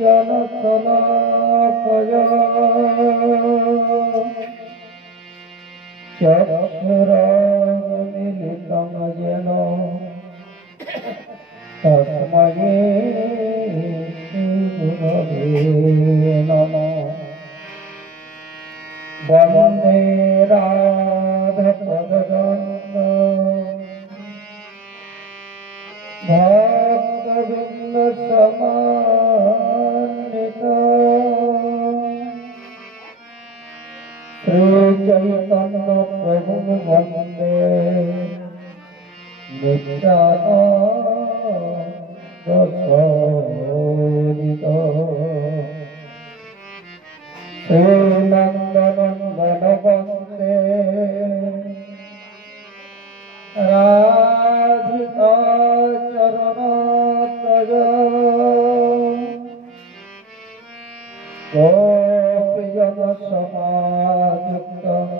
जनशलाकया चक्षुरुन्मीलितं येन तस्मै श्रीगुरवे नमः। वन्दे राधपदद्वन्द्व भक्तवृन्दसमान्विता श्रीचैतन्यप्रभुं वन्दे नित्यानन्दसहोदिता। श्रीनन्दनन्दन वन्दे राधिका चरणात्तजा गोपीजनसमायुक्तं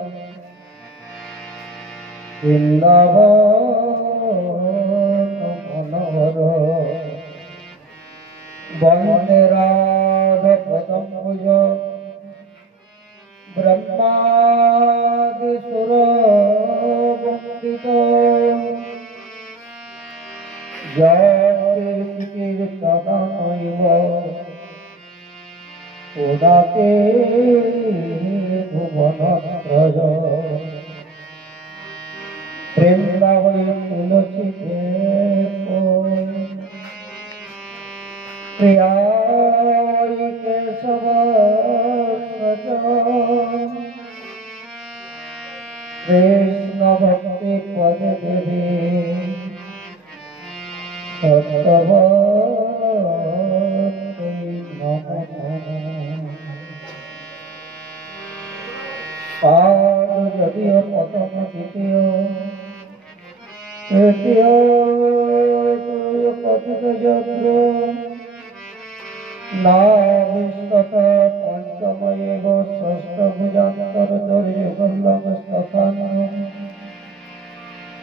वृन्दावनमनोहर वन्दे राधपदम्बुज ब्रह्मादिसुरवन्दितो जयकीर्तनैव पुनाते भुवनत्रय। वृन्दावै तुलसी प्रियाय केशव कृष्ण भक्ति पद देवी सत्वती नमः। पाद यदियो पतम द्वितीय तृतीय पतित यत्र नाभिस्तत पंचमयेव षष्ठभुजान्तर्दर्शकल्लमस्तथान्यं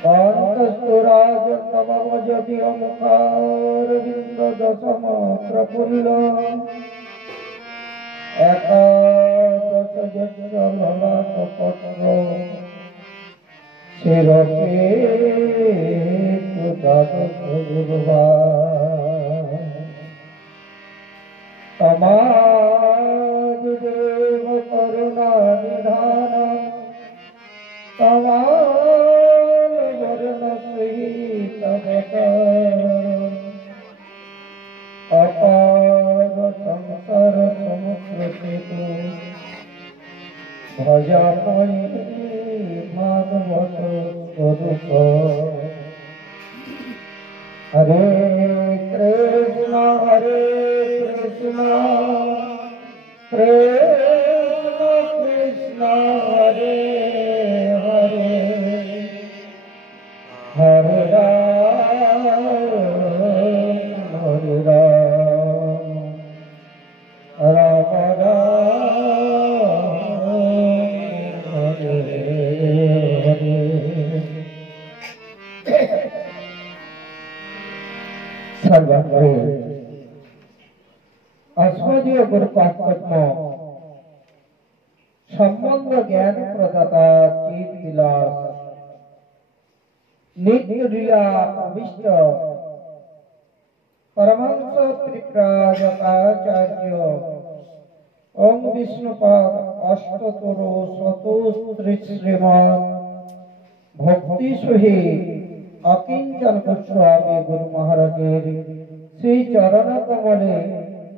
कान्तस्तुराजतमवजति मुखारविन्द दशम प्रफुल्ल एकादश ललाटपत्र शिरके द्वादश गुरुवा तमादिदेव करुणानिधान तमालवर्णश्रीतवत अपार संसार समुद्रसेतु भजामहि भागवत स्वरूप। हरे कृष्ण कृष्ण कृष्ण हरे हरे हरे राम राम राम हरे हरे। सर्वत्र अस्मदीय गुरुपाद संबंध ज्ञान प्रदाता चित विलास नित्य लीला प्रविष्ट परमहंस त्रिप्राजकाचार्य ओम विष्णुपाद अष्टतरो शतोस्त्री श्रीमद भक्ति सुहे अकिंचन गोस्वामी गुरु महाराजेर श्री चरण कमले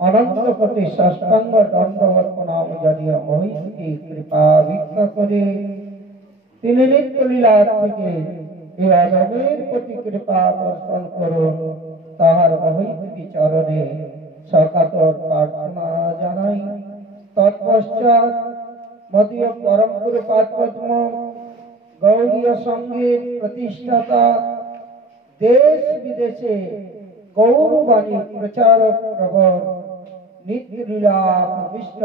अनंत कोटि साष्टांग दंडवत प्रणाम जानिए महिषी कृपा भिक्षा करे तिनि नित्य लीलात्मिके रामेर प्रति कृपा दर्शन करो ताहार महिषी चरणे सकातर प्रार्थना जानाई। तत्पश्चात मदीय परम गुरु पादपद्म गौड़ीय संगीत प्रतिष्ठाता देश विदेशे गौरवाणी प्रचारक प्रभर नित्य लीला प्रविष्ट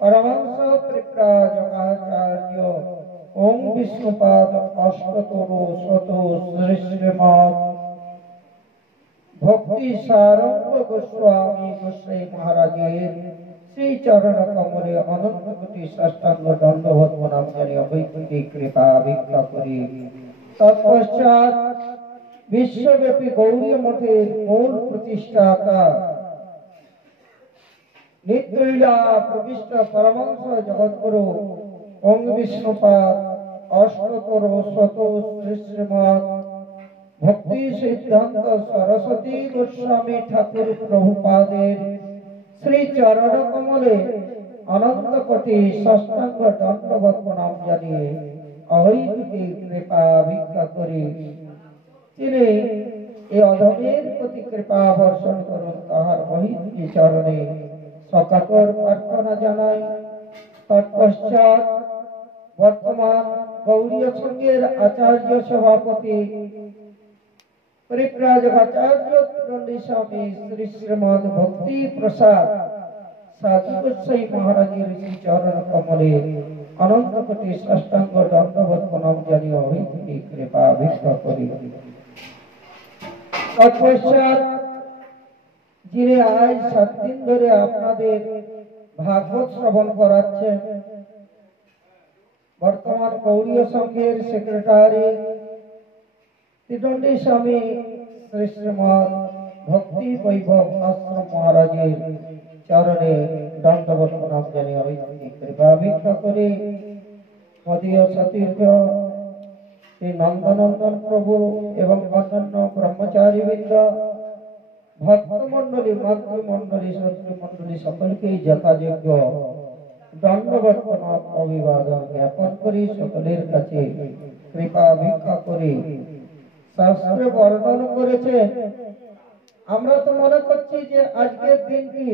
परमहंस त्रिप्राजकाचार्य ओम विष्णुपाद अष्टतरो शतो श्रीमद ভক্তি সারঙ্গ গোস্বামী গোসাই মহারাজের শ্রী চরণ কমলে অনন্ত কোটি সাষ্টাঙ্গ দণ্ডবত প্রণাম জানিয়ে বৈকুণ্ঠিক কৃপা ভিক্ষা করি। তৎপশ্চাৎ বিশ্বব্যাপী গৌরী মঠের মূল প্রতিষ্ঠাতা নিত্যলীলা প্রবিষ্ট পরমহংস জগৎগুরু অঙ্গ বিষ্ণুপাদ অষ্টতর শত শ্রীমৎ ভক্তি সিদ্ধান্ত সরস্বতী গোস্বামী ঠাকুর প্রভুপাদের শ্রী চরণ কমলে অনন্ত কোটি সাষ্টাঙ্গ দণ্ডবত প্রণাম জানিয়ে অহৈতুকী কৃপা ভিক্ষা করি। তিনি এই অধমের প্রতি কৃপা বর্ষণ করুন, তাহার অহৈতুকী চরণে সকাতর প্রার্থনা জানাই। তৎপশ্চাৎ বর্তমান গৌড়ীয় সংঘের আচার্য সভাপতি পরিব্রাজকাচার্য ত্রিদণ্ডী স্বামী শ্রী শ্রীমৎ ভক্তি প্রসাদ সাধু গোসাই মহারাজের শ্রী চরণ কমলে অনন্ত কোটি সাষ্টাঙ্গ দণ্ডবত প্রণাম জানিয়ে অহৈতুকী কৃপা ভিক্ষা করি। তৎপশ্চাৎ যিনি আজ 7 দিন ধরে আপনাদের ভাগবত শ্রবণ করাচ্ছেন, বর্তমান গৌড়ীয় সংঘের সেক্রেটারি ত্রিদণ্ডী স্বামী শ্রী শ্রীমৎ ভক্তি বৈভব আশ্রম মহারাজের চরণে দণ্ডবত প্রণাম জানিয়ে অহৈতুকী কৃপা ভিক্ষা করি। মদীয় সতীর্থ শ্রী নন্দনন্দন প্রভু এবং অন্যান্য ব্রহ্মচারী বৃন্দ, ভক্তমণ্ডলী, মাতৃমণ্ডলী, শত্রুমণ্ডলী সকলকেই যথাযোগ্য দণ্ডবত প্রণাম অভিবাদন জ্ঞাপন করি। সকলের কাছে কৃপা ভিক্ষা করি। শাস্ত্রে বর্ণন করেছে, আমরা তো মনে করছি যে আজকের দিনটি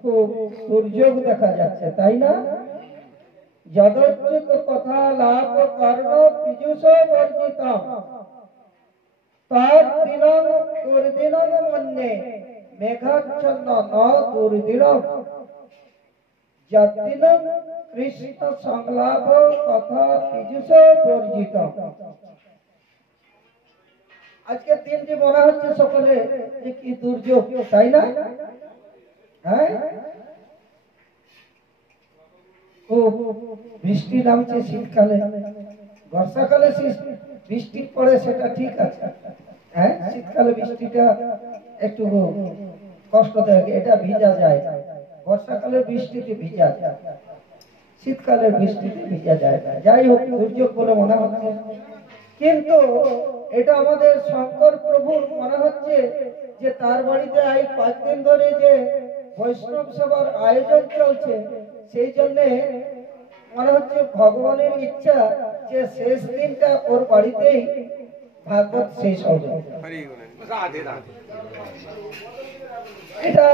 খুব দুর্যোগ দেখা যাচ্ছে, তাই না? যদচ্যুত কথা লাভ কর্ণ পীযুষ বর্জিতম তার দিনং দুর্দিনং মন্যে মেঘাচ্ছন্ন ন দুর্দিনং যদ্দিনং কৃষ্ণ সংলাভ কথা পীযুষ বর্জিতম। আজকের দিনটি মনে হচ্ছে সকলে যে কি দুর্যোগ, তাই না? হ্যাঁ, বৃষ্টি নামছে শীতকালে, বর্ষাকালে বৃষ্টি পড়ে সেটা ঠিক আছে, হ্যাঁ, শীতকালে বৃষ্টিটা একটু কষ্ট দেয়, এটা ভিজা যায়। বর্ষাকালে বৃষ্টিতে ভিজা যায়, শীতকালে বৃষ্টিতে ভিজা যায় না। যাই হোক, দুর্যোগ বলে মনে হচ্ছে, কিন্তু এটা আমাদের শঙ্কর প্রভুর মনে হচ্ছে যে তার বাড়িতে এই 5 দিন ধরে যে বৈষ্ণব সভার আয়োজন চলছে, সেই জন্য মনে হচ্ছে ভগবানের ইচ্ছা যে শেষ দিনটা ওর বাড়িতেই ভাগবত শেষ হবে। এটা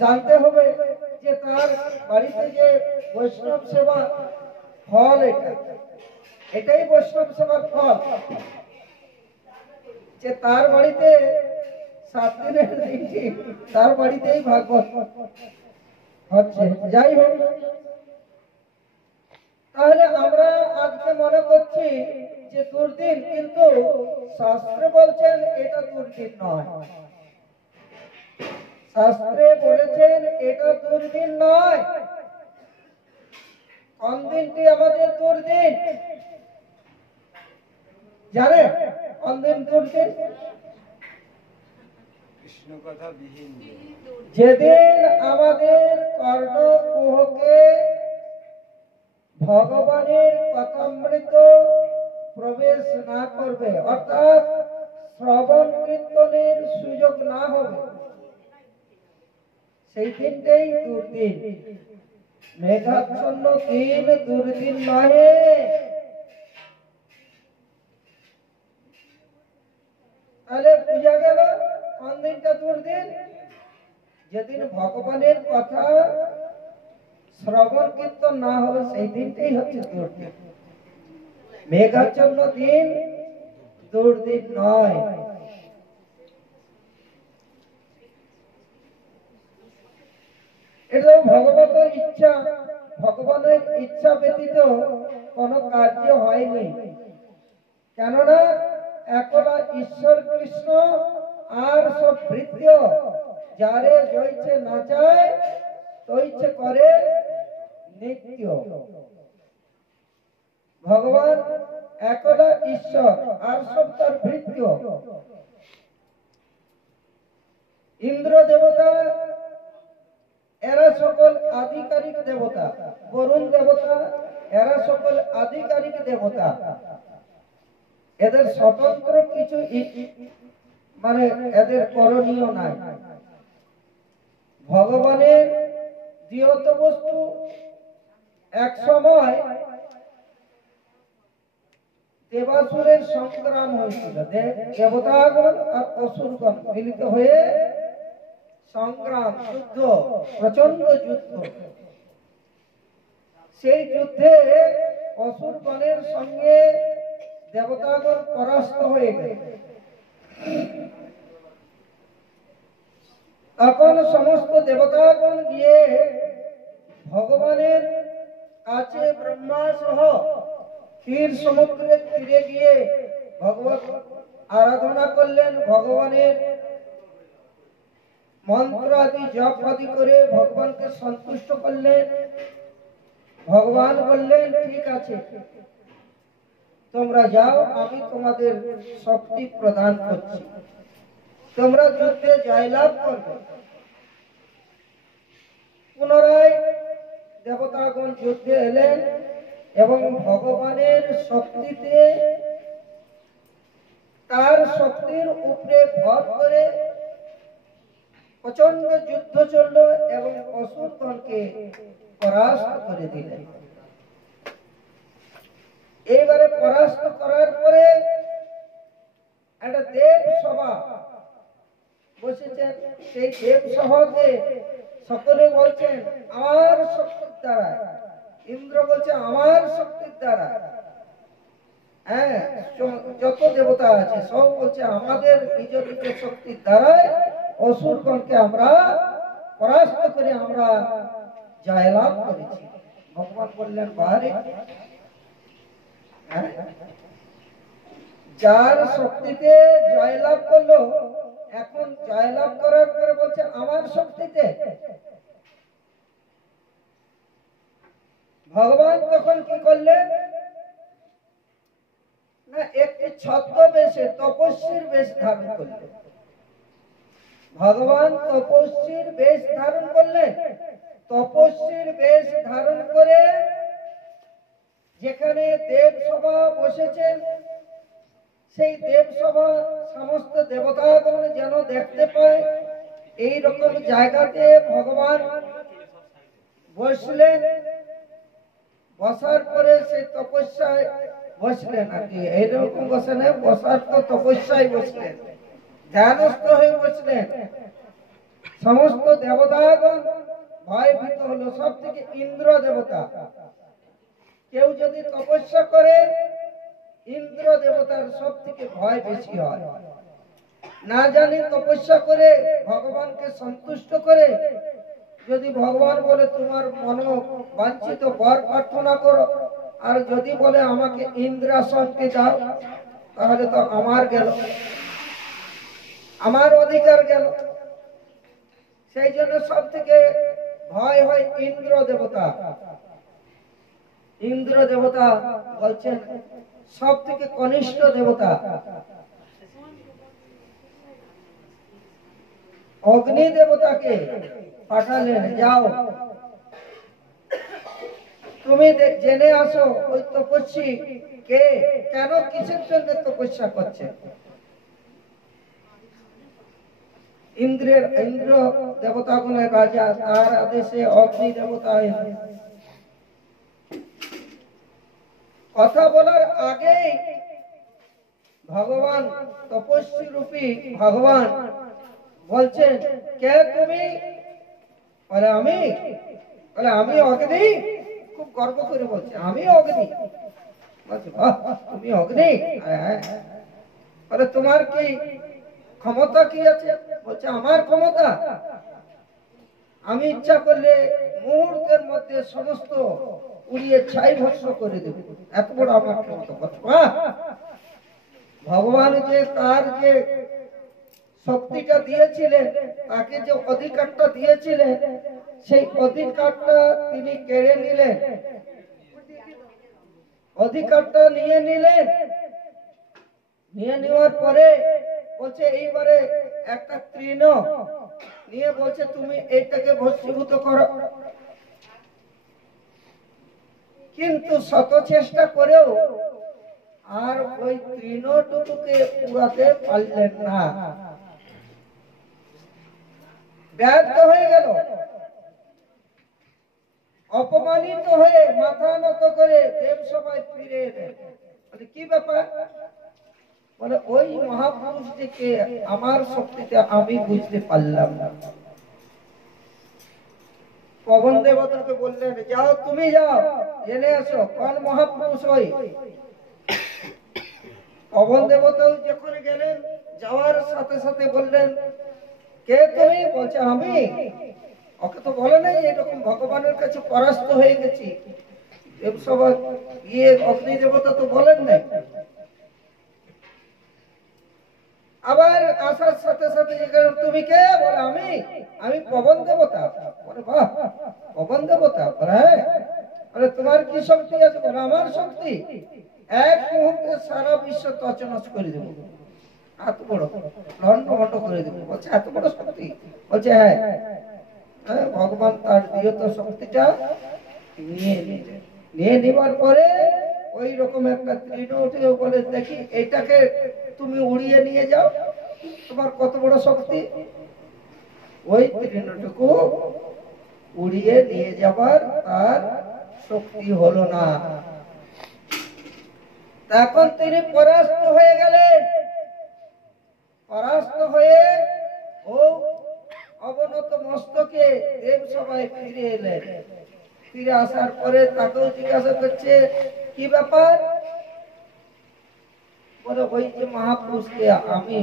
জানতে হবে যে তার বাড়িতে যে বৈষ্ণব সেবা ফল, এটাই বৈষ্ণব সেবার ফল, যে তার বাড়িতে 7 দিনের দিনটি তার বাড়িতেই ভাগবত হচ্ছে। যাই হোক, তাহলে আমরা আজকে মনে করছি যে দুর্দিন, কিন্তু শাস্ত্রে বলছেন এটা দুর্দিন নয়। শাস্ত্রে বলেছেন এটা দুর্দিন নয়। কোন দিনটি আমাদের দুর্দিন জানে? কোন দিন দুর্দিন? যেদিন আমাদের কর্ণকুহকে ভগবানের কথামৃত প্রবেশ না করবে, অর্থাৎ শ্রবণ কীর্তনের সুযোগ না হবে, সেই দিনটাই দুর্দিন। মেঘাচ্ছন্ন দিন দুর্দিন নহে। তাহলে বুঝা গেল কোন দিনটা দুর্দিন? যেদিন ভগবানের কথা শ্রবণ কীর্তন না হবে, সেই দিনটাই হচ্ছে দুর্দিন। মেঘাচ্ছন্ন দিন দুর্দিন নয়। এটা ভগবতের ইচ্ছা, ভগবানের ইচ্ছা ব্যতীত কোন কার্য হয়নি। কেননা একলা ঈশ্বর কৃষ্ণ আর সব ভৃত্য যারে জয়ছে নাচায় তৈছে করে নিত্য। ভগবান একদা ঈশ্বর আর সব তার ভৃত্য। ইন্দ্র দেবতা এরা সকল আধিকারিক দেবতা, বরুণ দেবতা এরা সকল আধিকারিক দেবতা। এদের স্বতন্ত্র কিছু মানে এদের করণীয় নাই। ভগবানের দিয়ত বস্তু এক সময় দেবাসুরের সংগ্রাম হয়েছিল। দেবতাগণ আর অসুরগণ মিলিত হয়ে সংগ্রাম, যুদ্ধ, প্রচন্ড যুদ্ধ। সেই যুদ্ধে অসুরগণের সঙ্গে দেবতাগণ পরাস্ত হয়ে গেল। তখন সমস্ত দেবতাগণ গিয়ে ভগবানের কাছে ব্রহ্মা সহ ক্ষীর সমুদ্রের তীরে গিয়ে ভগবান আরাধনা করলেন। ভগবানের মন্ত্র আদি জপ আদি করে ভগবানকে সন্তুষ্ট করলেন। ভগবান বললেন, ঠিক আছে, তোমরা যাও, আমি তোমাদের শক্তি প্রদান করছি, তোমরা যুদ্ধে জয়লাভ করবে। পুনরায় দেবতাগণ যুদ্ধে এলেন এবং ভগবানের শক্তিতে, তার শক্তির উপরে ভর করে প্রচন্ড যুদ্ধ চলল এবং অসুরগণকে পরাস্ত করে দিলেন। এইবারে পরাস্ত করার পরে একটা দেব সভা বসেছেন। সেই দেব সভাতে সকলে বলছেন আমার শক্তির দ্বারা, ইন্দ্র বলছে আমার শক্তির দ্বারা, হ্যাঁ, যত দেবতা আছে সব বলছে আমাদের নিজ নিজ শক্তির দ্বারা অসুরগণকে আমরা পরাস্ত করে আমরা জয়লাভ করেছি। ভগবান বললেন, বারে যার শক্তিতে জয়লাভ করলো, এখন জয়লাভ করার পরে বলছে আমার শক্তিতে। ভগবান তখন কি করলেন না, একটি ছদ্মবেশে তপস্বীর বেশ ধারণ করলেন। ভগবান তপস্বীর বেশ ধারণ করলেন। তপস্বীর বেশ ধারণ করে যেখানে দেবসভা বসেছেন, সেই দেবসভা সমস্ত দেবতাগণ যেন দেখতে পায়, এই রকম জায়গাতে ভগবান বসলেন। বসার পরে সেই তপস্যায় বসলেন, আর কি এইরকম বসে না, বসার তো তপস্যায় বসলেন, ধ্যানস্থ হয়ে বসলেন। সমস্ত দেবতাগণ ভয়ভীত হলো, সব থেকে ইন্দ্র দেবতা। কেউ যদি তপস্যা করে, ইন্দ্র দেবতার সব থেকে ভয় বেশি হয়। না জানি তপস্যা করে ভগবানকে সন্তুষ্ট করে যদি ভগবান বলে তোমার মন বাঞ্ছিত বর প্রার্থনা করো, আর যদি বলে আমাকে ইন্দ্রাসনকে দাও, তাহলে তো আমার গেল, আমার অধিকার গেল। সেই জন্য সব থেকে ভয় হয় ইন্দ্র দেবতা। ইন্দ্র দেবতা বলছেন সব থেকে কনিষ্ঠ দেবতা। অগ্নি দেবতাকে পাঠালেন, যাও তুমি জেনে আসো ওই তপস্বী কে, কেন কিসের জন্য তপস্যা করছে। ইন্দ্র দেবতাগণের রাজা, তার আদেশে অগ্নি দেবতা কথা বলার আগেই ভগবান তপস্বী রূপী ভগবান বলছেন, কে তুমি? বলে আমি। বলে আমি অগ্নি। খুব গর্ব করে বলছে আমি অগ্নি। বলছে বাহ, তুমি অগ্নি? বলে তোমার কি ক্ষমতা কি আছে? বলছে আমার ক্ষমতা, আমি ইচ্ছা করলে মুহূর্তের মধ্যে সমস্ত উড়িয়ে ছাই ভস্ম করে দেব, এত বড় আমার ক্ষমতা। ভগবান যে তার যে শক্তিটা দিয়েছিলেন, তাকে যে অধিকারটা দিয়েছিলেন, সেই অধিকারটা তিনি কেড়ে নিলেন। অধিকারটা নিয়ে নিলেন, নিয়ে নেওয়ার পরে বলছে এইবারে একটা তৃণ নিয়ে বলছে তুমি এইটাকে ভস্মীভূত করো। কিন্তু শত চেষ্টা করেও আর ওই তৃণটুকুকে পুরাতে পারলেন না, ব্যর্থ হয়ে গেল। অপমানিত হয়ে মাথা নত করে দেব সভায় ফিরে এলেন। কি ব্যাপার? বলে ওই মহাপুরুষটিকে আমার শক্তিতে আমি বুঝতে পারলাম না। পবন দেবতাকে বললেন, যাও তুমি যাও, জেনে আসো কোন মহাপুরুষ ওই। পবন দেবতাও যখন গেলেন, যাওয়ার সাথে সাথে বললেন, কে তুমি? বলছে আমি। ওকে তো বলে নাই এরকম ভগবানের কাছে পরাস্ত হয়ে গেছি। দেবসভা গিয়ে অগ্নি দেবতা তো বলেন নাই। আবার আসার সাথে সাথে তুমি কে? বলে আমি পবন দেবতা। বলে বাহ, পবন দেবতা? বলে হ্যাঁ। বলে তোমার কি শক্তি আছে? বলে আমার শক্তি এক মুহূর্তে সারা বিশ্ব তছনছ করে দেবো, এত বড় লন্ডভন্ড করে দেবো। বলছে এত বড় শক্তি? বলছে হ্যাঁ। ভগবান তার দিয়ত শক্তিটা নিয়ে নেবার পরে ওই রকম একটা তৃণ উঠে বলে, দেখি এটাকে তুমি উড়িয়ে নিয়ে যাও, তোমার কত বড় শক্তি। ওই তৃণটুকু উড়িয়ে নিয়ে যাবার তার শক্তি হলো না। তখন তিনি পরাস্ত হয়ে গেলেন। পরাস্ত হয়ে ও অবনত মস্তকে দেব সভায় ফিরে এলেন। ফিরে আসার পরে তাকেও জিজ্ঞাসা করছে, কি ব্যাপার? বলে ওই যে মহাপুরুষকে আমি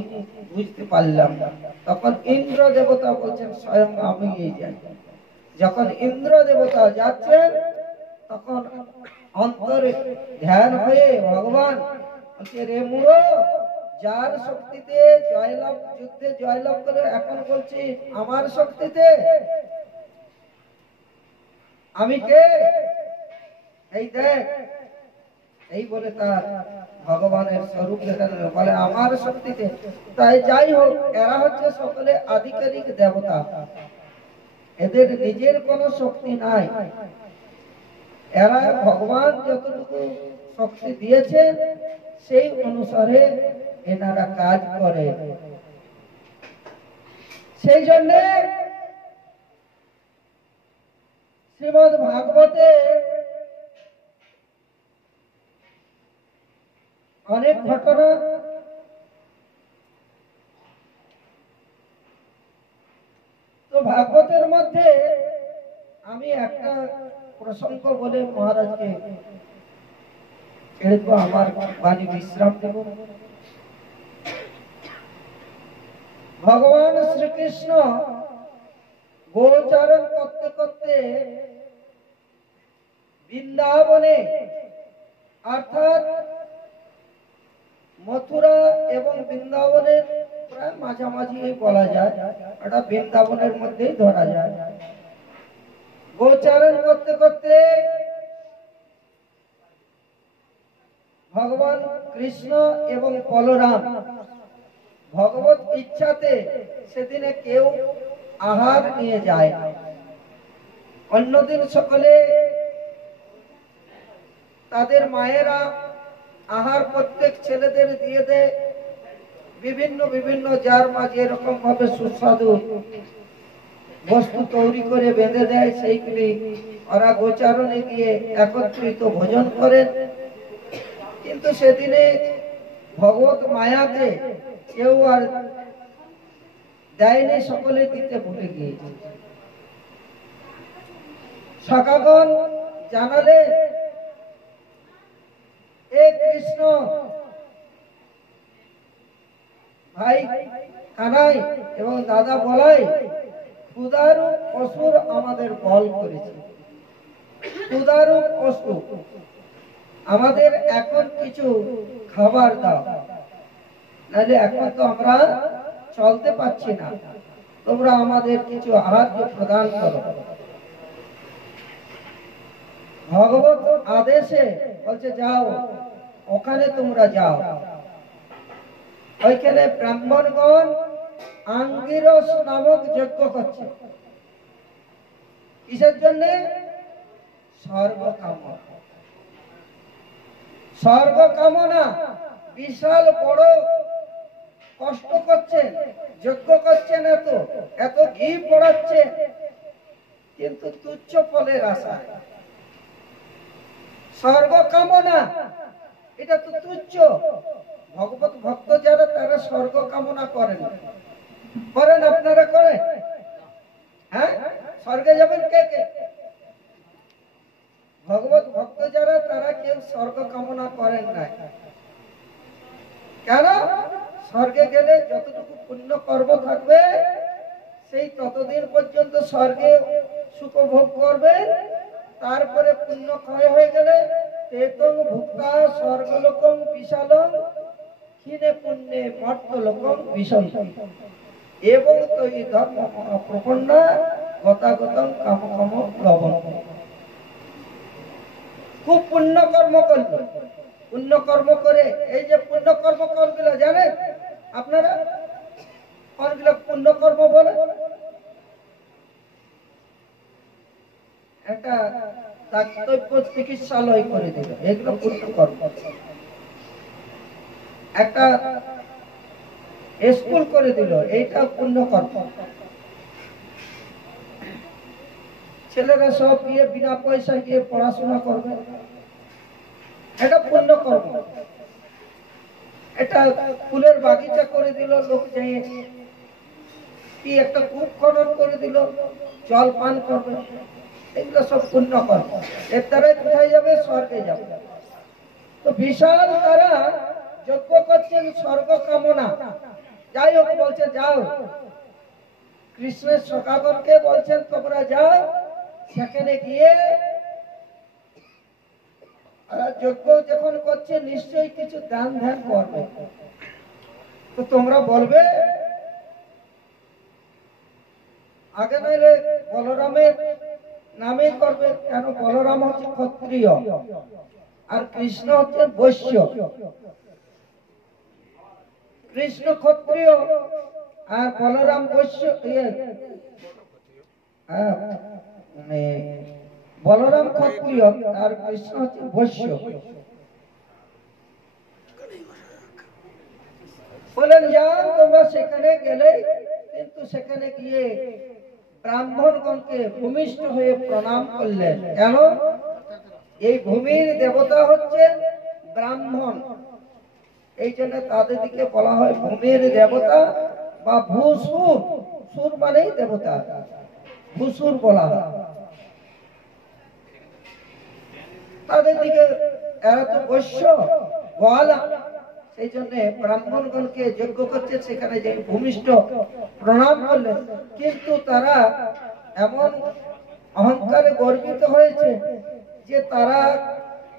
বুঝতে পারলাম না। তখন ইন্দ্র দেবতা বলছেন, স্বয়ং আমি যাই। যখন ইন্দ্র দেবতা যাচ্ছেন, তখন অন্তরে ধ্যান হয়ে ভগবান বলছে, রে মুড়ো, যার শক্তিতে জয়লাভ, যুদ্ধে জয়লাভ করে, এখন বলছি আমার শক্তিতে? আমি কে? এই দেখ। এই বলে তার ভগবানের স্বরূপ দেখানো। বলে আমার শক্তিতে। তাই যাই হোক, এরা হচ্ছে সকলে আধিকারিক দেবতা, এদের নিজের কোনো শক্তি নাই। এরা ভগবান যতটুকু শক্তি দিয়েছেন সেই অনুসারে এনারা কাজ করে। সেই জন্য শ্রীমদ্ ভাগবতে অনেক ঘটনা, তো ভাগবতের মধ্যে আমি একটা প্রসঙ্গ বলে মহারাজকে ছেড়ে দেব, আমার বাণী বিশ্রাম দেব। ভগবান শ্রীকৃষ্ণ গোচারণ করতে করতে বৃন্দাবনে, অর্থাৎ মথুরা এবং বৃন্দাবনের প্রায় মাঝামাঝি বলা যায়, এটা বৃন্দাবনের মধ্যেই ধরা যায়। গোচারণ করতে করতে ভগবান কৃষ্ণ এবং বলরাম ভগবত ইচ্ছাতে সেদিনে কেউ আহার নিয়ে যায়। অন্যদিন সকলে তাদের মায়েরা আহার প্রত্যেক ছেলেদের দিয়ে দেয়, বিভিন্ন বিভিন্ন যার মাঝে এরকম ভাবে সুস্বাদু বস্তু তৈরি করে বেঁধে দেয়, সেইগুলি ওরা গোচারণে গিয়ে একত্রিত ভোজন করেন। কিন্তু সেদিনে ভগবত মায়াতে কেউ আর দেয়নি, সকলে দিতে ভুলে গিয়েছে। সখাগণ জানালে, এ কৃষ্ণ, ভাই কানাই এবং দাদা বলাই, ক্ষুধারু অসুর আমাদের বল করেছে। ক্ষুধারু অসুর, আমাদের এখন কিছু খাবার দাও, নাহলে এখন তো আমরা চলতে পারছি না, তোমরা আমাদের কিছু সাহায্য প্রদান করো। ভগবত আদেশে বলছে যাও, ওখানে তোমরা যাও। ওইখানে ব্রাহ্মণগণ আঙ্গিরস নামক যজ্ঞ করছে। কিসের জন্য? স্বর্গ কামনা। স্বর্গ কামনা বিশাল বড় কষ্ট করছে, যজ্ঞ করছেন, এত ঘি পড়াচ্ছে, কিন্তু তুচ্ছ ফলের আশা। স্বর্গ কামনা এটা তো তুচ্ছ। ভগবত ভক্ত যারা তারা স্বর্গ কামনা করেন, করেন আপনারা করেন? হ্যাঁ, স্বর্গে যাবেন কে কে? ভগবত ভক্ত যারা তারা কেউ স্বর্গ কামনা করেন না। কেন? স্বর্গে গেলে যতটুকু পুণ্য কর্ম থাকবে সেই ততদিন পর্যন্ত স্বর্গে সুখ ভোগ করবেন। তারপরে পুণ্য ক্ষয় হয়ে গেলে তেতং ভুক্তা স্বর্গলোকং বিশালং ক্ষীণে পুণ্যে মর্ত্যলোকং বিশালং এবং তৈ ধর্ম প্রপন্না গতাগতং কামকাম লবণ। খুব পুণ্য কর্ম করবে, পুণ্য কর্ম করে, এই যে পুণ্য কর্ম করগুলো জানেন আপনারা কোনগুলো পুণ্য কর্ম বলে? একটা দাতব্য চিকিৎসালয় করে দিল, এগুলো পুণ্য কর্ম। একটা স্কুল করে দিল, এইটা পুণ্য কর্ম। ছেলেরা সব গিয়ে বিনা পয়সা গিয়ে পড়াশোনা করবে, এটা পুণ্য কর্ম। এটা ফুলের বাগিচা করে দিল, লোক যাইয়ে কি একটা কূপ খনন করে দিল, জল পান করবে, এগুলো সব পুণ্য কর্ম। এর দ্বারাই কোথায় যাবে? স্বর্গে যাবে। তো বিশাল তারা যজ্ঞ করছেন স্বর্গ কামনা। যাই হোক, বলছে যাও, কৃষ্ণের সখাগণকে বলছেন তোমরা যাও, সেখানে গিয়ে যজ্ঞ যখন করছে নিশ্চয়ই কিছু দান ধ্যান করবে। তো তোমরা বলবে আগে নইলে বলরামের নামে করবে। কেন? বলরাম হচ্ছে ক্ষত্রিয় আর কৃষ্ণ হচ্ছে বৈশ্য। কৃষ্ণ ক্ষত্রিয় আর বলরাম বৈশ্য। বলরাম ক্ষত্রিয় আর কৃষ্ণ হচ্ছে বৈশ্য। বলেন যাও তোমরা সেখানে গেলে, কিন্তু সেখানে গিয়ে ব্রাহ্মণগণকে ভূমিষ্ঠ হয়ে প্রণাম করলেন। কেন? এই ভূমির দেবতা হচ্ছে ব্রাহ্মণ, এই জন্য তাদের দিকে বলা হয় ভূমির দেবতা বা ভূসুর। সুর মানেই দেবতা, ভূসুর বলা হয় তাদের দিকে। এরা তো বৈশ্য গোয়ালা, সেই জন্য ব্রাহ্মণগণকে যজ্ঞ করছে, সেখানে যে ভূমিষ্ঠ প্রণাম করলেন। কিন্তু তারা এমন অহংকারে গর্বিত হয়েছে যে তারা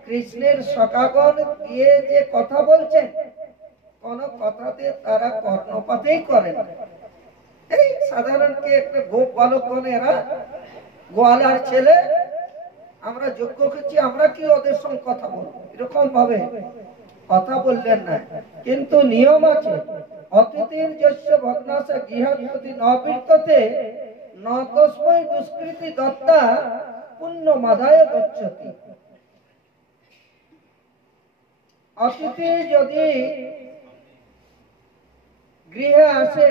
কৃষ্ণের সখাগণ গিয়ে যে কথা বলছে কোন কথাতে তারা কর্ণপাতেই করে না। এই সাধারণ কি একটা গোপ বালকগণ, এরা গোয়ালার ছেলে, আমরা যজ্ঞ করছি, আমরা কি ওদের সঙ্গে কথা বলবো, এরকম ভাবে কথা বললেন না। কিন্তু নিয়ম আছে, অতিথির যস্য ভগ্নাশ গৃহাৎ যদি ন বীর্যতে ন তস্মৈ দুষ্কৃতি দত্তা পুণ্য মাদায় গচ্ছতি। অতিথি যদি গৃহে আসে,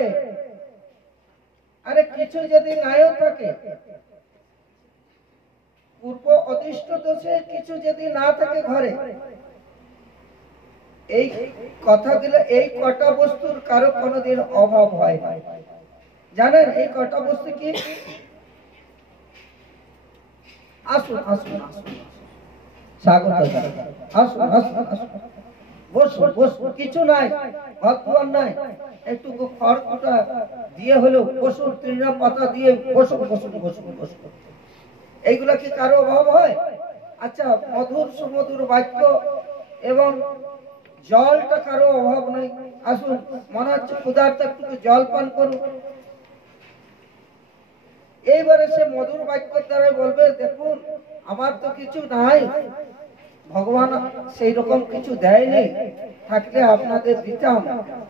আরে কিছু যদি নাও থাকে, পূর্ব অদৃষ্ট দোষে কিছু যদি না থাকে ঘরে, এই কথাগুলো, এই কটা বস্তুর কারো কোনোদিন অভাব হয় না। জানেন এই কটা বস্তু কি? আসুন আসুন আসুন, স্বাগত, আসুন আসুন আসুন, বসুন বসুন, কিছু নাই, ভাত নাই, একটু খড়কুটা দিয়ে হলেও বসুন, তৃণা পাতা দিয়ে বসুন বসুন বসুন বসুন। এইগুলা কি কারো অভাব হয়? আচ্ছা, মধুর সুমধুর বাক্য এবং জলটা কারো অভাব নাই। আসুন, মনে হচ্ছে ক্ষুধার্ত, একটু জল পান করুন। এইবারে সে মধুর বাক্যের দ্বারা বলবে, দেখুন আমার তো কিছু নাই, ভগবান সেই রকম কিছু দেয়নি, থাকলে আপনাদের দিতাম,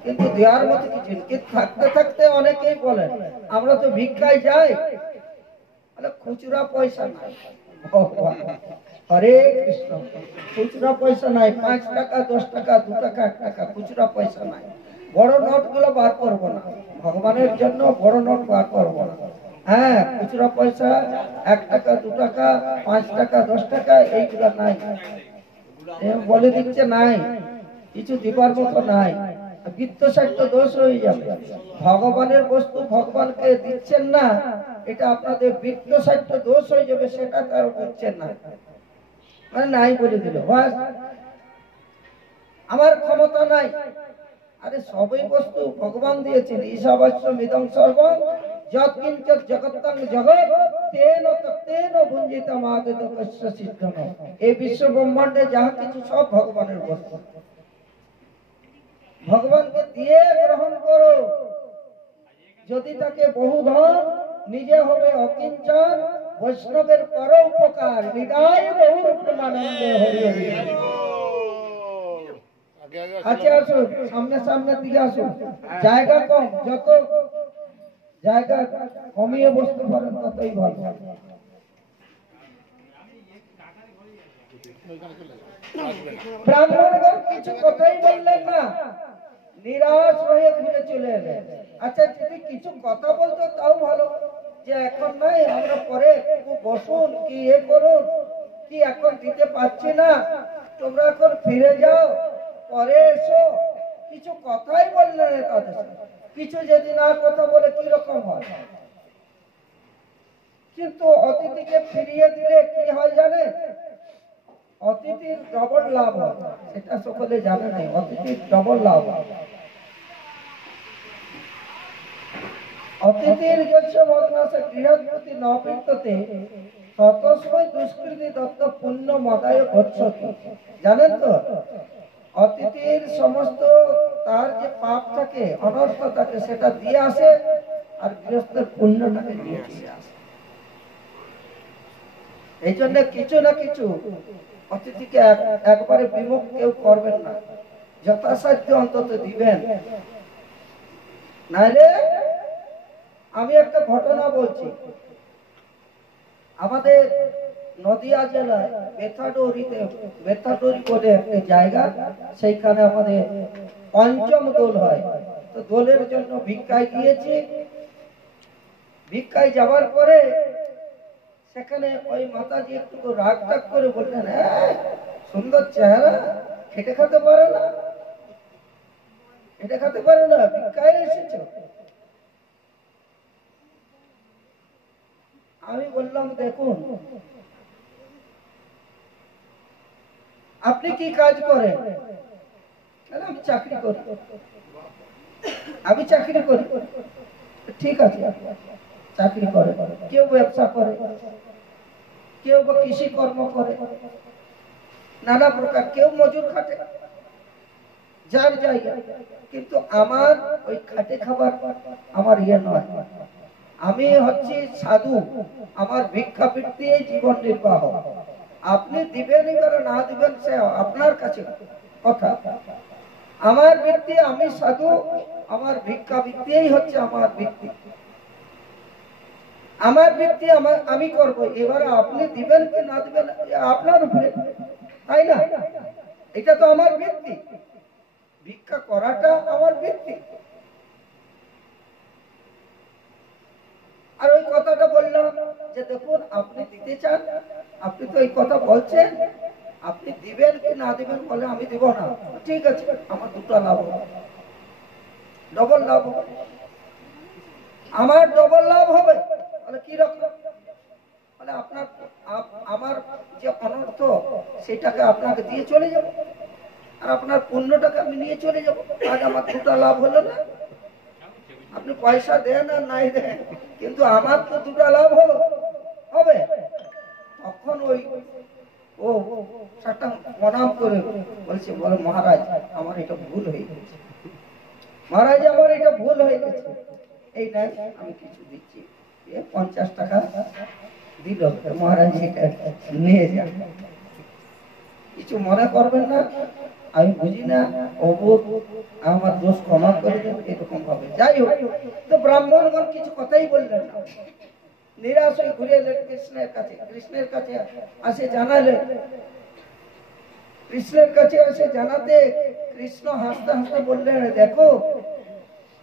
কিন্তু দেওয়ার মতো কিছু নেই। কিন্তু থাকতে থাকতে অনেকেই বলেন আমরা তো ভিক্ষায় যাই, খুচরা পয়সা নাই। ভগবান হরে কৃষ্ণ, খুচরা পয়সা নাই, 5 টাকা 10 টাকা 2 টাকা 1 টাকা খুচরা পয়সা নাই। বড় নোট গুলো বার করবো না, ভগবানের জন্য বড় নোট বার করবো না। হ্যাঁ, খুচরা পয়সা 1 টাকা 2 টাকা 5 টাকা 10 টাকা এইগুলা নাই, বলে দিচ্ছে নাই, কিছু দিবার মতো নাই। বিত্তশাস্ত্র দোষ হয়ে যাবে। ভগবানের বস্তু ভগবানকে দিচ্ছেন না, এটা আপনাদের বিত্তশাস্ত্র দোষ হয়ে যাবে, সেটা তার বুঝছেন না, মানে নাই বলে দিল। আমার ক্ষমতা নাই। আরে সবই বস্তু ভগবান দিয়েছেন। ঈশাবাস্য মিদং সর্বং যৎকিঞ্চিৎ জগত্তং জগৎ তেন তত্তেন ভুঞ্জিতম আদিত কস্য সিদ্ধম। এই বিশ্ব ব্রহ্মাণ্ডে যাহা কিছু সব ভগবানের বস্তু। ভগবানকে দিয়ে গ্রহণ করো। যদি তাকে বহু ধন, নিজে হবে অকিঞ্চন, বৈষ্ণবের কর উপকার, হৃদয় বহু প্রেমানন্দে হরি হরি। আচ্ছা আসুন, সামনে সামনে দিকে আসুন। জায়গা কম, যত জায়গা কমিয়ে বসতে পারেন ততই ভালো। ব্রাহ্মণগণ কিছু কথাই বললেন না, নিরাশ হয়ে ঘুরে চলে এলেন। আচ্ছা, যদি কিছু কথা বলতো তাও ভালো, যে এখন নাই, আমরা পরে বসুন, কি এ করুন, কি এখন দিতে পারছি না, তোমরা এখন ফিরে যাও, পরে এসো, কিছু কথাই বললেন তাদের। কিছু যদি না কথা বলে কি রকম হয়? কিন্তু অতিথিকে ফিরিয়ে দিলে কি হয় জানে? অতিথির ডবল লাভ হয়, সেটা সকলে জানে নাই। অতিথির ডবল লাভ হয়। অতিথির যস্য ভগ্নাসে গৃহপতি ন পীড়িততে ততস্মৈ দুষ্কৃতি দত্ত পুণ্য মদায় গচ্ছতি। জানেন তো, অতিথির সমস্ত তার যে পাপ থাকে, অনর্থ থাকে, সেটা দিয়ে আসে, আর গৃহস্থের পুণ্যটাকে দিয়ে আসে। এই জন্য কিছু না কিছু অতিথিকে একবারে বিমুখ কেউ করবেন না, যথাসাধ্য অন্তত দিবেন। নাইলে আমি একটা ঘটনা বলছি। আমাদের নদিয়া জেলায় বেথাডোরি বলে একটা জায়গা, সেইখানে আমাদের পঞ্চম দোল হয়। তো দোলের জন্য ভিক্ষায় গিয়েছি। ভিক্ষায় যাওয়ার পরে সেখানে ওই মাতাজি একটু রাগ টাগ করে বললেন, সুন্দর চেহারা, খেটে খেতে পারে না, খেটে খেতে পারে না, ভিক্ষায় এসেছো। আমি বললাম, দেখুন আপনি কি কাজ করেন? আমি চাকরি করি। আমি চাকরি করি। ঠিক আছে, চাকরি করে, কেউ ব্যবসা করে, কেউ বা কৃষি কর্ম করে, নানা প্রকার, কেউ মজুর খাটে, যার জায়গা। কিন্তু আমার ওই খাটে খাবার আমার ইয়ে নয়। আমি হচ্ছি সাধু, আমার ভিক্ষাবৃত্তি জীবন নির্বাহ। আপনি দিবেন এবারে না দিবেন সে আপনার কাছে কথা। আমার বৃত্তি, আমি সাধু, আমার ভিক্ষাবৃত্তি হচ্ছে আমার বৃত্তি, আমার বৃত্তি আমি করবো। এবারে আপনি দিবেন কি না দিবেন আপনার উপরে, তাই না? এটা তো আমার বৃত্তি, ভিক্ষা করাটা আমার বৃত্তি। আর ওই কথাটা বললাম যে দেখুন, আপনি দিতে চান, আপনি তো এই কথা বলছেন, আপনি দিবেন কি না দিবেন, বলে আমি দিব না। ঠিক আছে, আমার দুটো লাভ হবে, ডবল লাভ হবে, আমার ডবল লাভ হবে। বলে কি রকম? মানে আপনার আমার যে অনর্থ সেটাকে আপনাকে দিয়ে চলে যাব, আর আপনার পুণ্যটাকে আমি নিয়ে চলে যাব। আজ আমার দুটো লাভ হলো না। আপনি পয়সা দেন আর নাই দেন, কিন্তু আমার তো দুটো লাভ হবে। তখন ওই ও সাটা প্রণাম করে বলছে, বলে মহারাজ আমার এটা ভুল হয়ে গেছে, মহারাজ আমার এটা ভুল হয়ে গেছে, এই নাই আমি কিছু দিচ্ছি। 50 টাকা দিল, মহারাজ এটা নিয়ে যান, কিছু মনে করবেন না, আমি বুঝি না, আমার দোষ ক্ষমা করে দেন, এরকম ভাবে। যাই হোক, তো ব্রাহ্মণগণ কিছু কথাই বললেন না, নিরাশ হয়ে ঘুরে এলেন কৃষ্ণের কাছে। কৃষ্ণের কাছে আসে জানালেন, কৃষ্ণের কাছে আসে জানাতে কৃষ্ণ হাসতে হাসতে বললেন, দেখো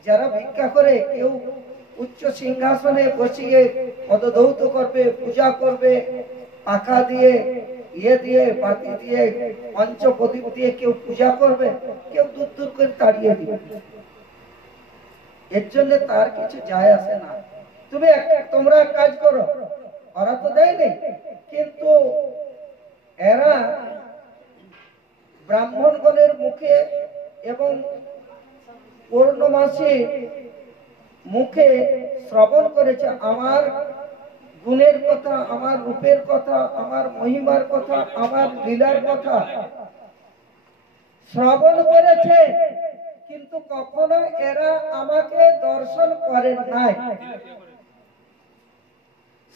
যারা ভিক্ষা করে, কেউ উচ্চ সিংহাসনে বসিয়ে পদধৌত করবে, পূজা করবে, পাখা দিয়ে, ইয়ে দিয়ে, বাতি দিয়ে, পঞ্চপ্রদীপ দিয়ে কেউ পূজা করবে, কেউ দূর দূর করে তাড়িয়ে দিবে, এর জন্য তার কিছু যায় আসে না। তুমি তোমরা কাজ করো, ওরা তো দেয়নি, কিন্তু এরা ব্রাহ্মণগণের মুখে এবং পূর্ণমাসী মুখে শ্রবণ করেছে আমার গুণের কথা, আমার রূপের কথা, আমার মহিমার কথা, আমার লীলার কথা শ্রবণ করেছে, কিন্তু কখনো এরা আমাকে দর্শন করেন নাই।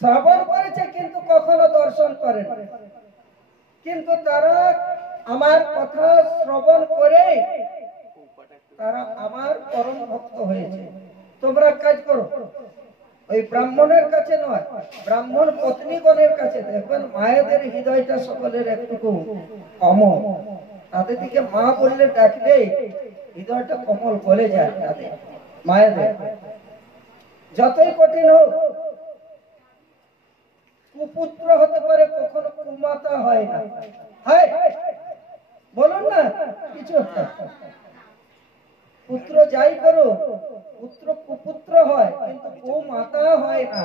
শ্রবণ করেছে কিন্তু কখনো দর্শন করেন, কিন্তু তারা আমার কথা শ্রবণ করে তারা আমার পরম ভক্ত হয়েছে। তোমরা কাজ করো, ওই ব্রাহ্মণের কাছে নয়, ব্রাহ্মণ পত্নীগণের কাছে। দেখবেন মায়েদের হৃদয়টা সকলের একটুকু কমল, তাদের দিকে মা বললে ডাকলে হৃদয়টা কমল গলে যায় তাদের মায়েদের, যতই কঠিন হোক। কুপুত্র হতে পারে, কখনো কুমাতা হয় না, হয় বলুন না কিছু একটা, পুত্র যাই করো, পুত্র কুপুত্র হয় কিন্তু কুমাতা হয় না।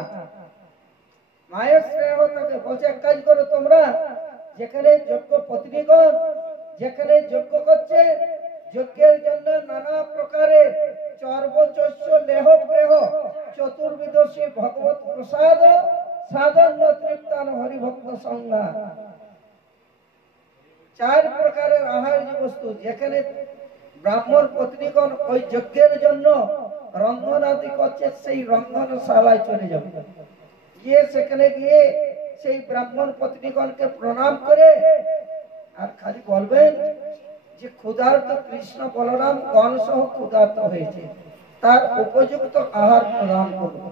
মায়ের স্নেহ থাকে। বলছে এক কাজ করো তোমরা, যেখানে যজ্ঞ পত্নীগণ যেখানে যজ্ঞ করছে, যজ্ঞের জন্য নানা প্রকারের চর্বচস্য লেহ প্রেহ চতুর্বিদশী ভগবত প্রসাদ সাধন তৃপ্তান হরিভক্ত সংজ্ঞা, 4 প্রকারের আহার্য বস্তু, যেখানে ব্রাহ্মণ পত্নীগণ ওই যজ্ঞের জন্য রন্ধন আদি করছে, সেই রন্ধনশালায় চলে যাবে, গিয়ে সেখানে গিয়ে সেই ব্রাহ্মণ পত্নীগণকে প্রণাম করে আর খালি বলবেন যে ক্ষুধার্ত কৃষ্ণ বলরাম গণ সহ ক্ষুধার্ত হয়েছে, তার উপযুক্ত আহার প্রদান করব।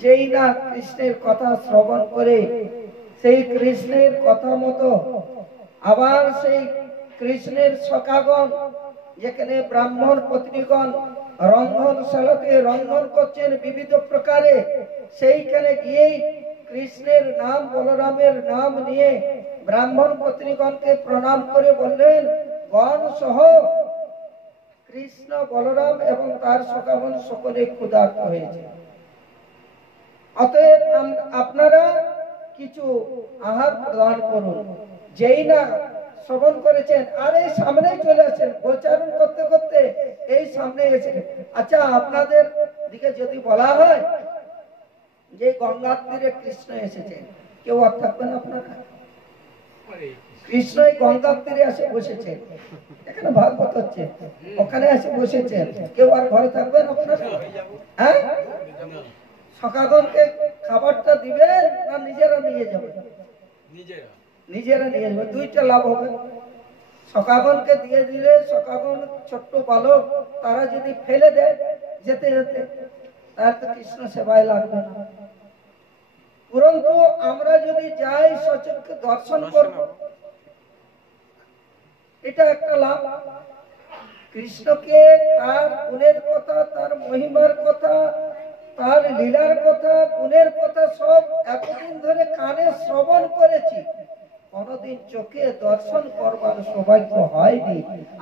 যেই না কৃষ্ণের কথা শ্রবণ করে সেই কৃষ্ণের কথা মতো আবার সেই কৃষ্ণের সখাগণ, যেখানে ব্রাহ্মণ পত্নীগণ রন্ধনশালাতে রন্ধন করছেন বিবিধ প্রকারে, সেইখানে গিয়েই কৃষ্ণের নাম বলরামের নাম নিয়ে ব্রাহ্মণ পত্নীগণকে প্রণাম করে বললেন, গণ সহ কৃষ্ণ বলরাম এবং তার সখাগণ সকলে ক্ষুধার্ত হয়েছে, অতএব আপনারা কিছু আহার প্রদান করুন। যেই না শ্রবণ করেছেন, আর এই সামনে চলে আসেন, গোচারণ করতে করতে এই সামনে এসে, আচ্ছা আপনাদের দিকে যদি বলা হয় যে গঙ্গার তীরে কৃষ্ণ এসেছে, কেউ আর থাকবেন আপনারা? কৃষ্ণ এই গঙ্গার তীরে এসে বসেছে, এখানে ভাগবত হচ্ছে, ওখানে এসে বসেছে, কেউ আর ঘরে থাকবেন আপনারা? হ্যাঁ, সখাগণকে খাবারটা দিবেন না নিজেরা নিয়ে যাবেন? নিজেরা নিয়ে যাবে, দুইটা লাভ হবে। সখাগণকে দিয়ে দিলে সখাগণ ছোট্ট বালক, তারা যদি ফেলে দেয় যেতে যেতে, তাহলে তো কৃষ্ণ সেবায় লাগবে না। পরন্তু আমরা যদি যাই সচক্ষে দর্শন করব, এটা একটা লাভ। কৃষ্ণকে তার গুণের কথা, তার মহিমার কথা, তার লীলার কথা, গুণের কথা সব এতদিন ধরে কানে শ্রবণ করেছি, কোনদিন চোখে দর্শন করবার সৌভাগ্য হয়নি।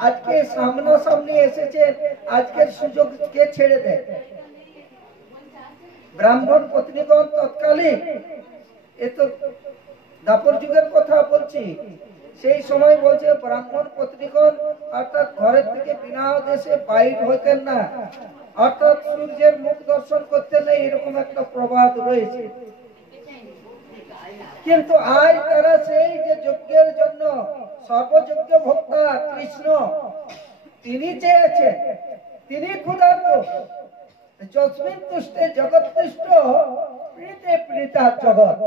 আজকে সামনাসামনি এসেছে, আজকের সুযোগ কে ছেড়ে দেয়? ব্রাহ্মণ পত্নীগণ তৎকালীন, এ তো দাপর যুগের কথা বলছি, সেই সময় বলছে ব্রাহ্মণ পত্নীগণ অর্থাৎ ঘরের থেকে বিনা আদেশে বাইর হইতেন না, অর্থাৎ সূর্যের মুখ দর্শন করতেন না, এরকম একটা প্রবাদ রয়েছে। কিন্তু আজ তারা সেই যে যজ্ঞের জন্য সর্বযোগ্য ভোক্তা কৃষ্ণ, তিনি চেয়েছেন, তিনি ক্ষুধার্ত। যস্মিন তুষ্টে জগৎ তুষ্ট, প্রীতে প্রীতা জগৎ।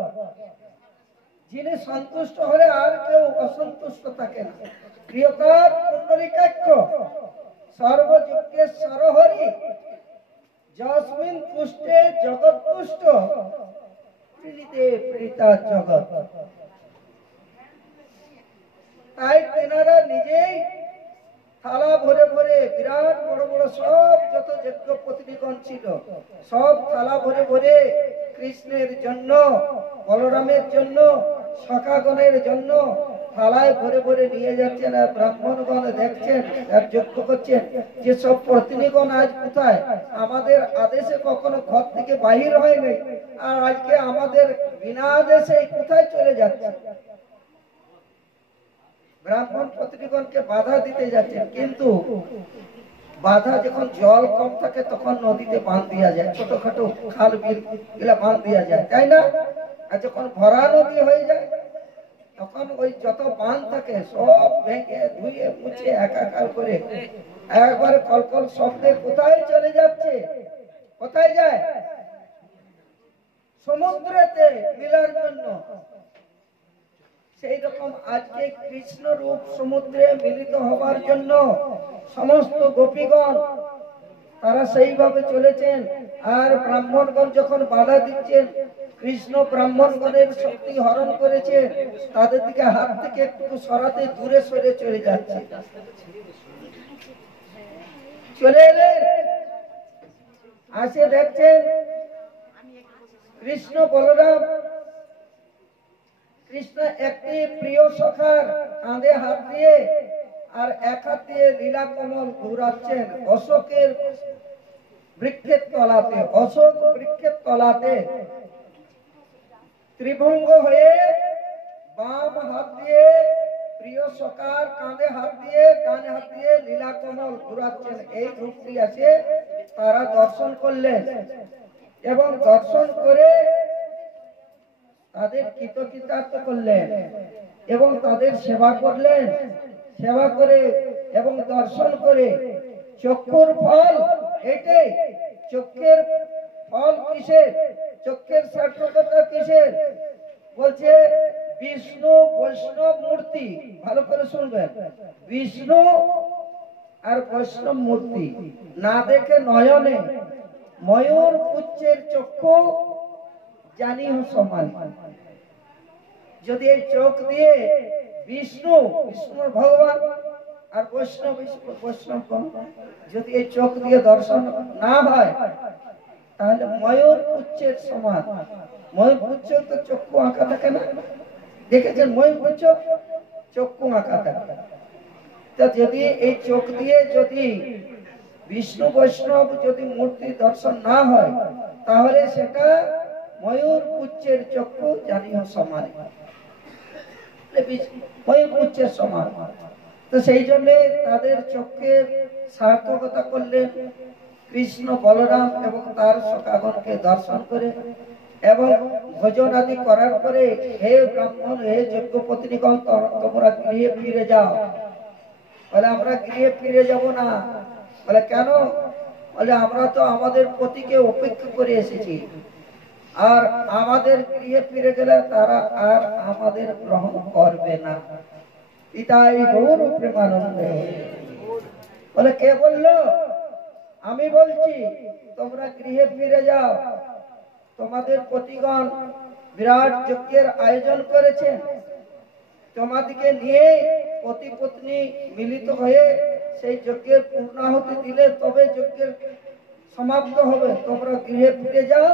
যিনি সন্তুষ্ট হলে আর কেউ অসন্তুষ্ট থাকে না। প্রিয়তার পুণ্ডরিকাক্ষ সর্বযজ্ঞেশ্বর হরি, যস্মিন তুষ্টে জগৎ তুষ্ট, প্রীতে প্রীতা জগৎ। তাই তেনারা নিজেই থালা ভরে ভরে, বিরাট বড় বড় সব যত যজ্ঞ পত্নীগণ ছিল, সব থালা ভরে ভরে কৃষ্ণের জন্য, বলরামের জন্য, সখাগণের জন্য থালায় ভরে ভরে নিয়ে যাচ্ছেন। আর ব্রাহ্মণগণ দেখছেন আর যজ্ঞ করছেন যে সব পত্নীগণ আজ কোথায়? আমাদের আদেশে কখনো ঘর থেকে বাহির হয়নি, আর আজকে আমাদের বিনা আদেশে কোথায় চলে যাচ্ছে? ব্রাহ্মণ পত্নীগণকে বাধা দিতে যাচ্ছেন, কিন্তু বাধা যখন জল কম থাকে তখন নদীতে বাঁধ দিয়া যায়, ছোটখাটো খাল বিল গুলা বাঁধ দিয়া যায়, তাই না? আর যখন ভরা নদী হয়ে যায় তখন ওই যত বাঁধ থাকে সব ভেঙে ধুয়ে মুছে একাকার করে একবারে কলকল শব্দে কোথায় চলে যাচ্ছে? কোথায় যায়? সমুদ্রেতে মিলার জন্য। সেই রকম আজকে কৃষ্ণ রূপ সমুদ্রে মিলিত হবার জন্য সমস্ত গোপীগণ তারা সেইভাবে চলেছেন। আর ব্রাহ্মণগণ যখন বাধা দিচ্ছেন, কৃষ্ণ ব্রাহ্মণগণের শক্তি হরণ করেছে, তাদের দিকে হাত থেকে একটু সরাতে দূরে সরে চলে যাচ্ছে। চলে এলেন, আসে দেখছেন কৃষ্ণ বলরাম, কৃষ্ণ একটি প্রিয় সখার কাঁধে হাত দিয়ে আর এক হাত দিয়ে লীলা কমল ঘুরাচ্ছেন অশোকের বৃক্ষের তলাতে। অশোক বৃক্ষের তলাতে ত্রিভঙ্গ হয়ে বাম হাত দিয়ে প্রিয় সখার কাঁধে হাত দিয়ে, ডান হাত দিয়ে লীলা কমল ঘুরাচ্ছেন। এই রূপটি আছে, তারা দর্শন করলেন এবং দর্শন করে তাদের কৃতকৃতার্থ করলেন এবং তাদের সেবা করলেন। সেবা করে এবং দর্শন করে চক্ষুর ফল এটাই। চক্ষের ফল কিসের? চক্ষের সার্থকতা কিসের? বলছে বিষ্ণু বৈষ্ণব মূর্তি। ভালো করে শুনবেন, বিষ্ণু আর বৈষ্ণব মূর্তি না দেখে নয়নে ময়ূর পুচ্ছের চক্ষু জানি সমান। যদি এই চোখ দিয়ে বিষ্ণু, বিষ্ণুর ভগবান আর বৈষ্ণব, বৈষ্ণব যদি এই চোখ দিয়ে দর্শন না হয় তাহলে ময়ূর পুচ্ছের সমান। ময়ূর পুচ্ছ তো চক্ষু আঁকা থাকে না, দেখেছেন? ময়ূর পুচ্ছ চক্ষু আঁকা থাকে। তা যদি এই চোখ দিয়ে যদি বিষ্ণু বৈষ্ণব যদি মূর্তি দর্শন না হয় তাহলে সেটা ময়ূর পুচ্ছের চক্ষু জানিও সমান, ময়ূর পুচ্ছের সমান। তো সেই জন্য তাদের চক্ষের সার্থকতা করলেন কৃষ্ণ বলরাম এবং তার সখাগণকে দর্শন করে এবং ভোজন আদি করার পরে, হে ব্রাহ্মণ, হে যজ্ঞপত্নীগণ, তোমরা গৃহে ফিরে যাও। বলে আমরা গৃহে ফিরে যাব না। বলে কেন? বলে আমরা তো আমাদের পতিকে অপেক্ষা করে এসেছি, আর আমাদের গৃহে ফিরে গেলে তারা আর আমাদের গ্রহণ করবে না। পিতাই গৌর প্রেমানন্দে। বলে কে বললো? আমি বলছি, তোমরা গৃহে ফিরে যাও। তোমাদের পতিগণ বিরাট যজ্ঞের আয়োজন করেছেন, তোমাদিকে নিয়ে পতি পত্নী মিলিত হয়ে সেই যজ্ঞের পূর্ণাহুতি দিলে তবে যজ্ঞের সমাপ্ত হবে। তোমরা গৃহে ফিরে যাও।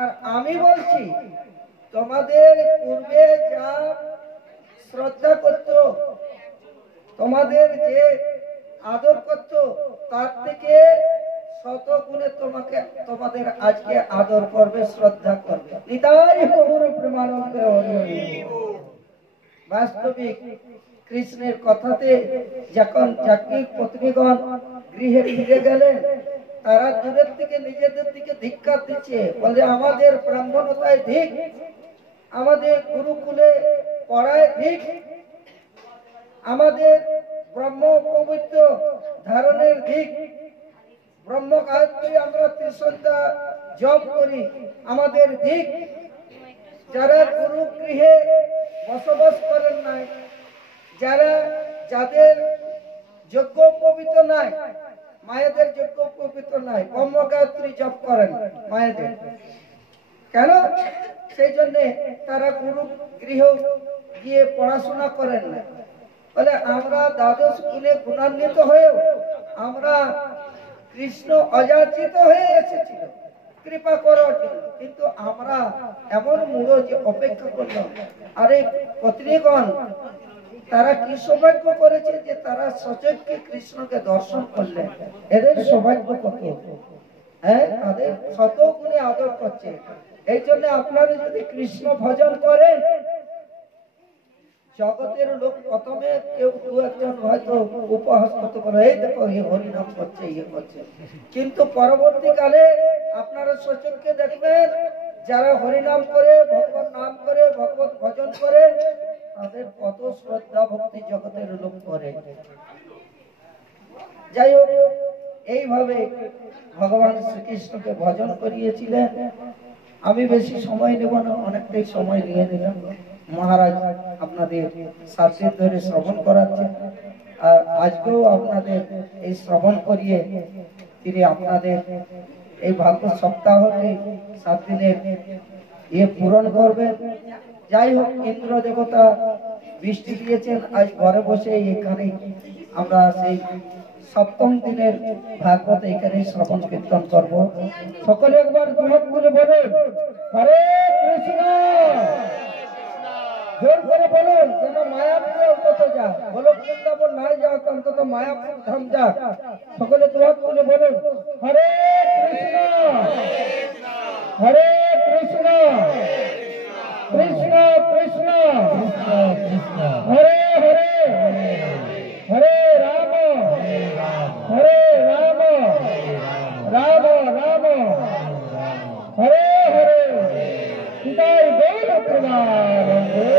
আর আমি বলছি, তোমাদের পূর্বে যা শ্রদ্ধা করত, তোমাদের যে আদর করত, তার থেকে শত গুণে তোমাদের আজকে আদর করবে, শ্রদ্ধা করবে। নিতাই গৌর প্রেমানন্দে। বাস্তবিক কৃষ্ণের কথাতে যখন যাজ্ঞিক পত্নীগণ গৃহে ফিরে গেলেন, তারা দূরের থেকে নিজেদের দিকে ধিক্কার দিচ্ছে, বলে আমাদের ব্রাহ্মণতায় ধিক, আমাদের গুরুকুলে পড়ায় ধিক, আমাদের ব্রহ্ম পবিত্র ধারণের দিক, ব্রহ্ম গায়ত্রী আমরা ত্রিসন্ধ্যা জপ করি, আমাদের দিক যারা গুরু গৃহে বসবাস করেন নাই, যাদের যোগ্য পবিত্র নাই, মায়েদের যোগ্য পবিত্র নাই, ব্রহ্ম গায়ত্রী জপ করেন মায়েদের। কেন? সেই জন্য তারা গুরু গৃহ গিয়ে পড়াশোনা করেন না। বলে আমরা দ্বাদশ গুণে গুণান্বিত হয়েও আমরা কৃষ্ণ অযাচিত হয়ে এসেছিল কৃপা করার জন্য, কিন্তু আমরা এমন মূঢ় যে অপেক্ষা করলাম। আরে পত্নীগণ, তারা কি সৌভাগ্য করেছে যে তারা সচক্ষে কৃষ্ণকে দর্শন করলেন। এদের সৌভাগ্য কত! হ্যাঁ, তাদের শত গুণে আদর করছে। এই জন্য আপনারা যদি কৃষ্ণ ভজন করেন, জগতের লোক প্রথমে কেউ দু একজন হয়তো উপহাস করতে পারে, এই দেখো এ হরিনাম করছে, ইয়ে করছে, কিন্তু পরবর্তীকালে আপনারা সচক্ষে দেখবেন যারা হরিনাম করে, ভগবান নাম করে, ভগবত ভজন করে, তাদের কত শ্রদ্ধা ভক্তি জগতের লোক করে। যাই হোক, এইভাবে ভগবান শ্রীকৃষ্ণকে ভজন করিয়েছিলেন। আমি বেশি সময় নেব না, অনেকটাই সময় নিয়ে নিলাম। মহারাজ আপনাদের শাস্ত্র ধরে শ্রবণ করাচ্ছেন, আর আজকেও আপনাদের এই শ্রবণ করিয়ে তিনি আপনাদের এই ভাগ্য সপ্তাহটি 7 দিনের ইয়ে পূরণ করবেন। যাই হোক, ইন্দ্র দেবতা বৃষ্টি দিয়েছেন, আজ ঘরে বসে এখানে আমরা সেই সপ্তম দিনের ভাগবত এখানে শ্রবণ কীর্তন করব। সকলে একবার দুহাত তুলে বলুন হরে কৃষ্ণ, জোর করে বলুন, যেন মায়াপুরে অন্তত যা, বলো বৃন্দাবন নাই যাও, অন্তত মায়াপুর ধাম যা। সকলে দুহাত তুলে বলুন হরে কৃষ্ণ, হরে কৃষ্ণ, কৃষ্ণ কৃষ্ণ হরে হরে, হরে রাম, হরে রাম, রাম রাম হরে হরে। গৌর প্রেমানন্দে।